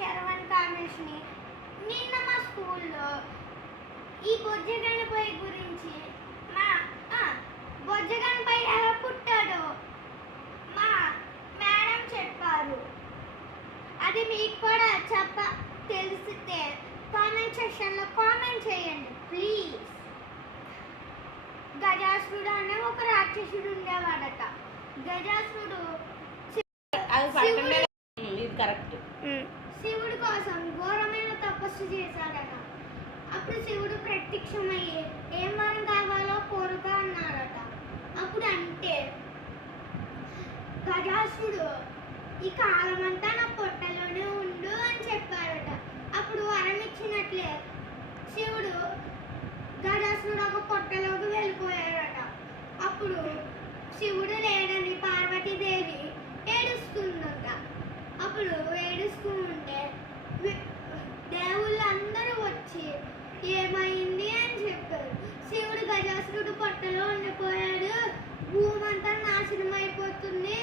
శరవణ్ కామేష్ని. నిన్న మా స్కూల్లో ఈ బొజ్జగణపై గురించి బొజ్జగణపై ఎలా పుట్టాడో మా మేడం చెప్పారు. అది మీకు కూడా తెలిసితే కామెంట్ సెక్షన్లో కామెంట్ చేయండి ప్లీజ్. గజాసురుడు అనే ఒక రాక్షసుడు ఉండేవాడట. గజాసురుడు శివుడి కోసం ఘోరమైన తపస్సు చేశాడట. అప్పుడు శివుడు ప్రత్యక్షమయ్యి ఏం వరం కావాలో కోరుక అన్నాడట. అప్పుడు అంటే గజాసురుడు ఈ కాలమంతా నా పొట్టలోనే ఉండు అని చెప్పాడట. అప్పుడు వరం ఇచ్చినట్లే శివుడు గజాసురుడు ఒక పొట్టలోకి వెళ్ళిపోయాడట. అప్పుడు శివుడు లేడని పార్వతీదేవి ఏడుస్తుందట. అప్పుడు ఏడుస్తూ ఉంటే దేవుళ్ళందరూ వచ్చి ఏమైంది అని చెప్పారు. శివుడు గజాసురుడు పొట్టలో ఉండిపోయాడు, భూమి అంతా నాశనం అయిపోతుంది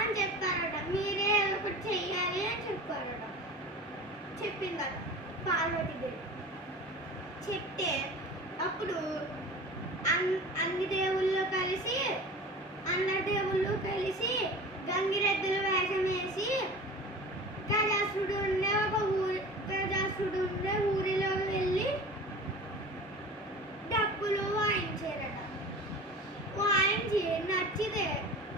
అని చెప్పారట. మీరే ఏదో ఒకటి చెయ్యాలి అని చెప్పారట. చెప్పిందట పార్వతీదేవి. చెప్తే అప్పుడు అన్ని దేవుళ్ళు కలిసి అందరి దేవుళ్ళు కలిసి గంగిరెద్దుల వేషం వేసి గజాసురుడు ఉండే ఊరిలో వెళ్ళి డప్పులు వాయించారట. వాయించి నచ్చితే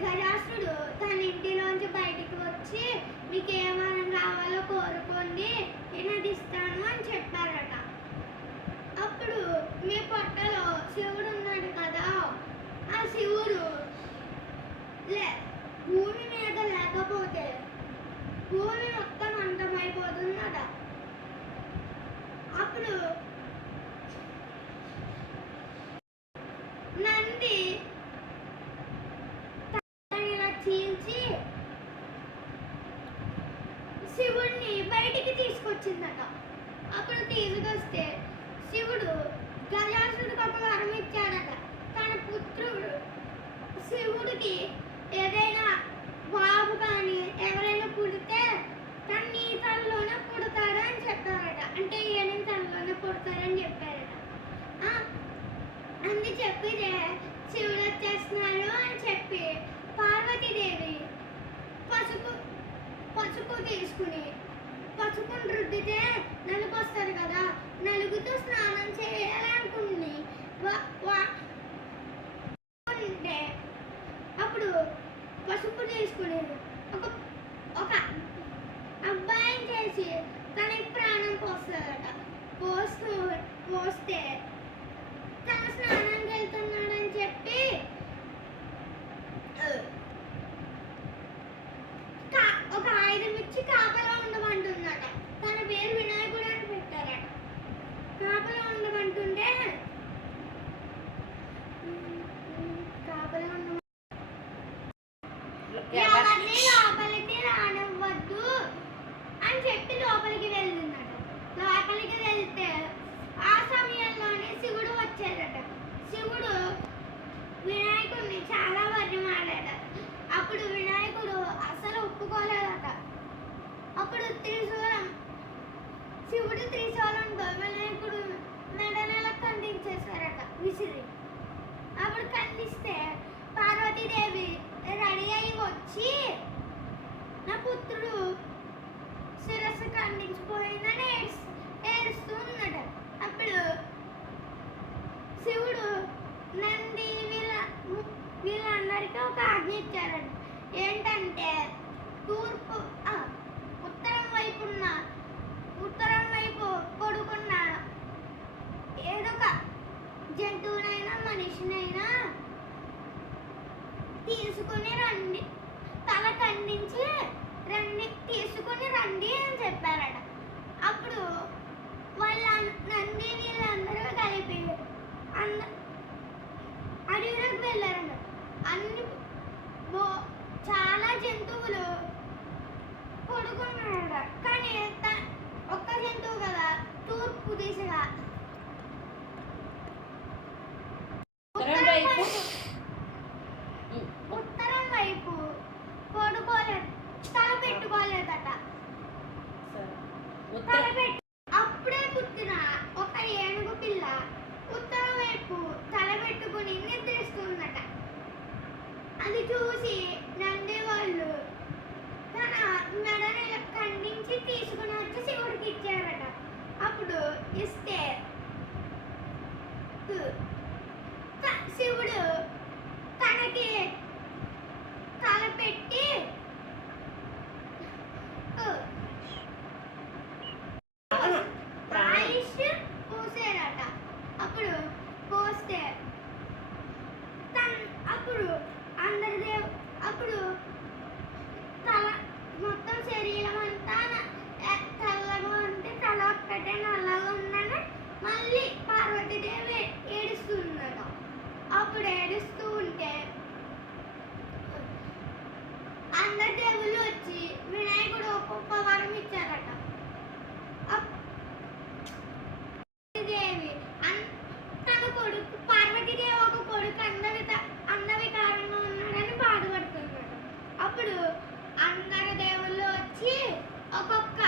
గజాసురుడు తన ఇంటిలోంచి బయటికి వచ్చి మీకు ఏమైనా కావాలో కోరుకోండి నేను ఇస్తాను అని చెప్పారట. అప్పుడు మీ పొట్టలో శివుడు ఉన్నాడు కదా, ఆ శివుడు భూమి మీద లేకపోతే భూమి మొత్తం అంతమైపోతుందట. అప్పుడు నంది ఇలా చీల్చి శివుడిని బయటికి తీసుకొచ్చిందట. అప్పుడు తీసుకొస్తే శివుడు గజాసురుడికి ఒక వరం ఇచ్చాడట. తన పుత్రుడు శివుడికి ఏదైనా బాబు కానీ ఎవరైనా పుడితే తన నీ తనలోనే పుడతాడు అని చెప్పారట. అంటే ఈయన తనలోనే పుడతారని చెప్పారట. అన్ని చెప్పితే శివుడు వచ్చేస్తున్నాడు అని చెప్పి పార్వతీదేవి పసుపు తీసుకుని పసుపుని రుద్దితే నలుగు వస్తుంది కదా, నలుగుతో స్నానం చేయాలనుకుంది. అప్పుడు పసుపు తీసుకుని ఒక అబ్బాయిని చేసి తనకి ప్రాణం పోస్తాడట. పోస్తే తన స్నానానికి వెళ్తున్నాడని చెప్పి ఒక ఆయుధం ఇచ్చి కాపలా ఉండమంటున్నట. తన పేరు వినాయకుడు అని పెట్టారట. కాపలా ఉండమంటుంటే ఎవరిని లోపలికి రానివ్వద్దు అని చెప్పి లోపలికి వెళ్తున్నాడు. లోపలికి వెళ్తే ఆ సమయంలోనే శివుడు వచ్చాడట. శివుడు వినాయకుడిని చాలా బతిమాలాడట. అప్పుడు వినాయకుడు అసలు ఒప్పుకోలేదట. అప్పుడు శివుడు త్రిశూలంతో వినాయకుడు మెడనెల ఖండించేశారట విసిరి. అప్పుడు ఖండిస్తే పార్వతీదేవి రెడీ అయి వచ్చి నా పుత్రుడు శిరస్సు ఖండించిపోయిందని ఏడుస్తూ ఉన్నాడు. అప్పుడు శివుడు నంది వీళ్ళందరికీ ఒక ఆజ్ఞ ఇచ్చారట. ఏంటంటే ఉత్తరం వైపు పడుకున్న ఏదొక జంతువునైనా మనిషినైనా తీసుకుని రండి, తల ఖండించి తీసుకుని రండి అని చెప్పారట. అప్పుడు వాళ్ళ నంది నీళ్ళందరూ కలిపి అడవిలోకి వెళ్ళారట. చాలా జంతువులు పడుకున్నారట. కానీ ఒక్క జంతువు కదా తూర్పు దిశగా ఉత్తరం వైపు పడుకోలేదు, తల పెట్టుకోలేదట. ఉత్తర తలపెట్టి అప్పుడే పుట్టిన ఒక ఏనుగు పిల్ల ఉత్తరం వైపు తలపెట్టుకుని నిద్రిస్తుందట. అది చూసి నంది వాళ్ళు తన మెడని ఖండించి తీసుకుని వచ్చి శివుడికి ఇచ్చారట. అప్పుడు ఇస్తే శివుడు తనకి తలపెట్టి ఆయుష్ పోసారట. అప్పుడు పోస్తే అప్పుడు అప్పుడు తల మొత్తం శరీరం అంతా తెల్లగా ఉంటే తల ఒక్కటే నల్లగా ఉందని మళ్ళీ పార్వతీదేవి ఏడుస్తుందట. అప్పుడు ఏడుస్తూ ఉంటే అందరి దేవుళ్ళు వచ్చి వినాయకుడు ఒక్కొక్క వరం ఇచ్చారట. దేవి తన కొడుకు పార్వతీదేవి ఒక కొడుకు అంగవికారంగా ఉన్నాడని బాధపడుతున్నాడు. అప్పుడు అందరు దేవుళ్ళు వచ్చి ఒక్కొక్క